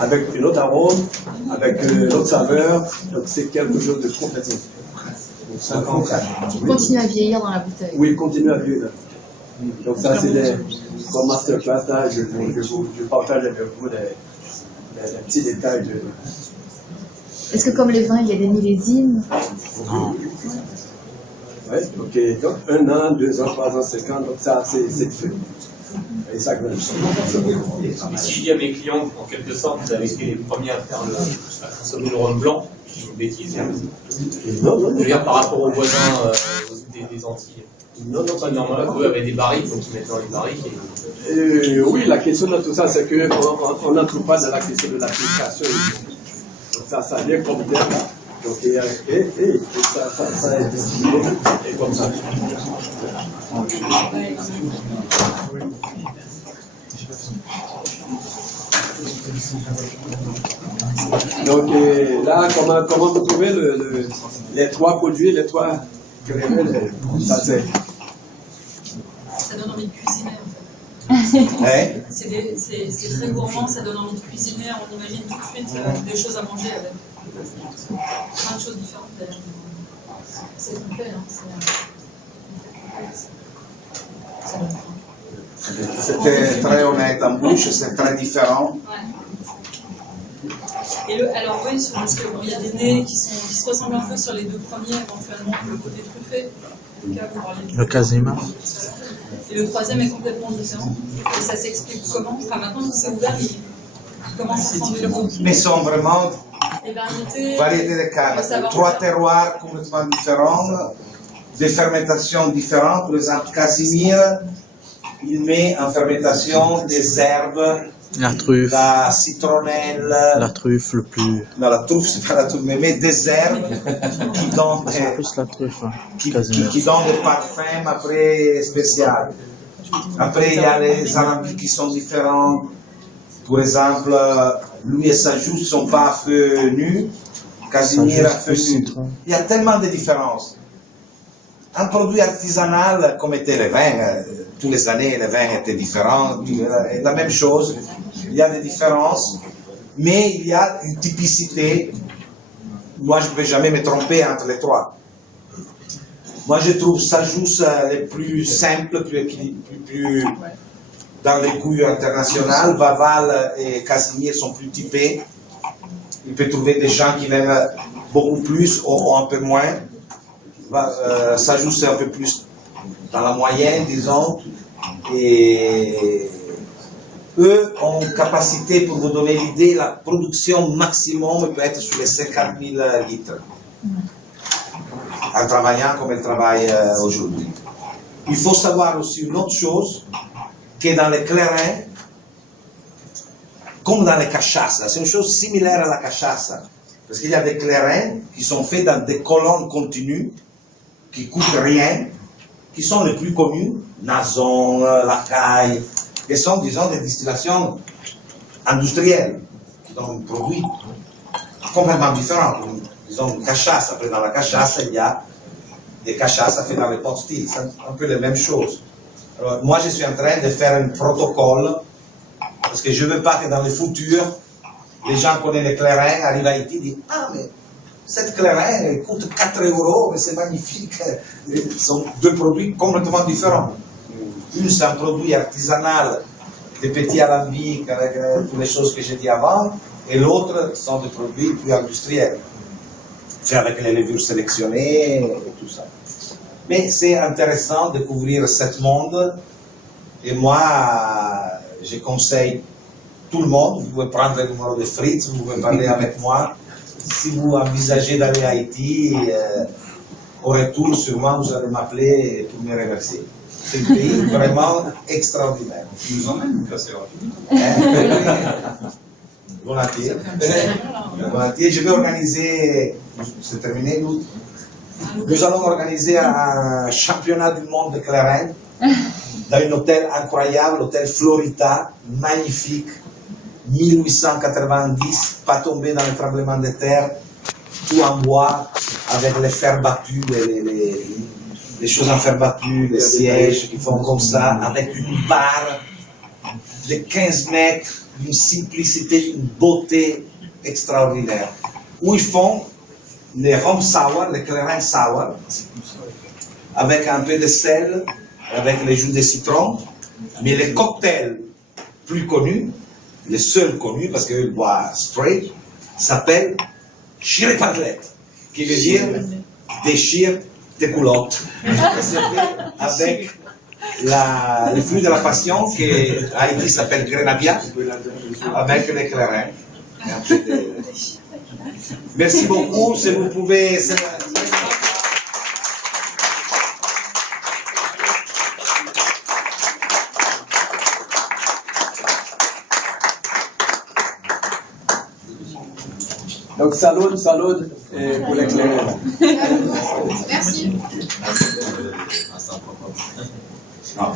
avec une autre arôme, avec une autre saveur. Donc c'est quelque chose de complètement. 54. Tu continues à vieillir dans la bouteille. Oui, continue à vieillir. Donc ça c'est des comme masterclass là, je partage avec vous les petits détails de. Est-ce que comme les vins, il y a des millésimes? Oui, ok. Donc 1 an, 2 ans, 3 ans, 5 ans, donc ça c'est fait. Et ça comme ça. Si je dis à mes clients, en quelque sorte, vous avez été les premiers à consommer le rhum blanc, je dis une bêtise. Non, Je veux dire par rapport aux voisins des Antilles. Non, pas Normalement, eux avaient des barriques, donc ils mettent dans les barriques. Oui, la question de tout ça, c'est qu'on n'entre pas dans la question de l'application. Donc ça vient comme terme. Donc, et ça est destiné et comme ça. Donc là, comment vous trouvez les trois produits, les trois ça c'est. Ça donne envie de cuisiner en fait. Ouais. C'est très gourmand, ça donne envie de cuisiner, on imagine tout de suite des choses à manger avec. Plein de choses différentes d'ailleurs. C'est complet, hein. C'était très honnête en bouche, c'est très différent. Ouais. Et alors oui, parce qu'il y a des nez qui se ressemblent un peu sur les deux premiers, éventuellement le côté truffé. Le Casimir. Et le troisième est complètement différent. Et ça s'explique comment? Enfin, maintenant que c'est ouvert, il commence à ressembler beaucoup. Mais sont vraiment Les variétés. variétés de canne. Trois terroirs complètement différents, des fermentations différentes. Par exemple, Casimir, il met en fermentation des herbes, La truffe. la citronnelle. La truffe le plus. Non, la truffe, c'est pas la truffe, mais des herbes qui donnent C'est plus la truffe. Hein, qui Casimir. donnent des parfums après spécial. Après, il y a les alambics qui sont différents. Par exemple, lui et Sajous ne sont pas à feu nu. Casimir à feu nu. Il y a tellement de différences. Un produit artisanal, comme étaient les vins, tous les années, les vins étaient différents. La même chose. Il y a des différences. Mais il y a une typicité. Moi, je ne vais jamais me tromper entre les trois. Moi, je trouve Sajous les plus simples, plus dans les goûts internationaux. Vaval et Casimir sont plus typés. Il peut trouver des gens qui l'aiment beaucoup plus ou un peu moins. Sajous c'est un peu plus dans la moyenne, disons. Et eux ont capacité, pour vous donner l'idée, la production maximum peut être sur les 50 000 litres. En travaillant comme elle travaille aujourd'hui. Il faut savoir aussi une autre chose, que dans les clairins, comme dans les cachaças, c'est une chose similaire à la cachaça. Parce qu'il y a des clairins qui sont faits dans des colonnes continues, qui ne coûtent rien, qui sont les plus connus, Nazon, Lacaille, qui sont, disons, des distillations industrielles, qui donnent un produit complètement différent. Disons, cachasse. Après, dans la cachasse, il y a des cachasses faites dans les pots styles. C'est un peu la même chose. Alors, moi, je suis en train de faire un protocole, parce que je ne veux pas que dans le futur, les gens connaissent les clairins, arrivent à Haïti et disent « Ah, mais cette clairin coûte 4 €, mais c'est magnifique. » Ce sont deux produits complètement différents. Une, c'est un produit artisanal, des petits alambics, avec toutes les choses que j'ai dit avant, et l'autre sont des produits plus industriels, faits avec les levures sélectionnées et tout ça. Mais c'est intéressant de découvrir ce monde, et moi, je conseille tout le monde. Vous pouvez prendre le numéro de Fritz, vous pouvez parler avec moi. Si vous envisagez d'aller à Haïti, au retour, sûrement, vous allez m'appeler pour me remercier. C'est un pays vraiment extraordinaire. Tu nous emmènes, nous, assez rapidement. Volontiers. Volontiers. Je vais organiser, c'est terminé, nous allons organiser un championnat du monde de clairin dans un hôtel incroyable, l'hôtel Florita, magnifique, 1890, pas tombé dans le tremblement de terre, tout en bois, avec les fers battus, les choses en fer battu, les sièges qui font comme ça, avec une barre de 15 mètres d'une simplicité, d'une beauté extraordinaire. Où ils font les rhum sour, les clairins sour, avec un peu de sel, avec les jus de citron. Mais les cocktails plus connus, les seuls connus, parce qu'ils boivent straight, s'appellent chiripadlet, qui veut dire déchire tes culottes. C'est fait avec le fruit de la passion qui à Haïti s'appelle grenadilla, avec les clairins. Merci beaucoup. Si vous pouvez. Donc, salut pour l'éclairage. Merci. Non.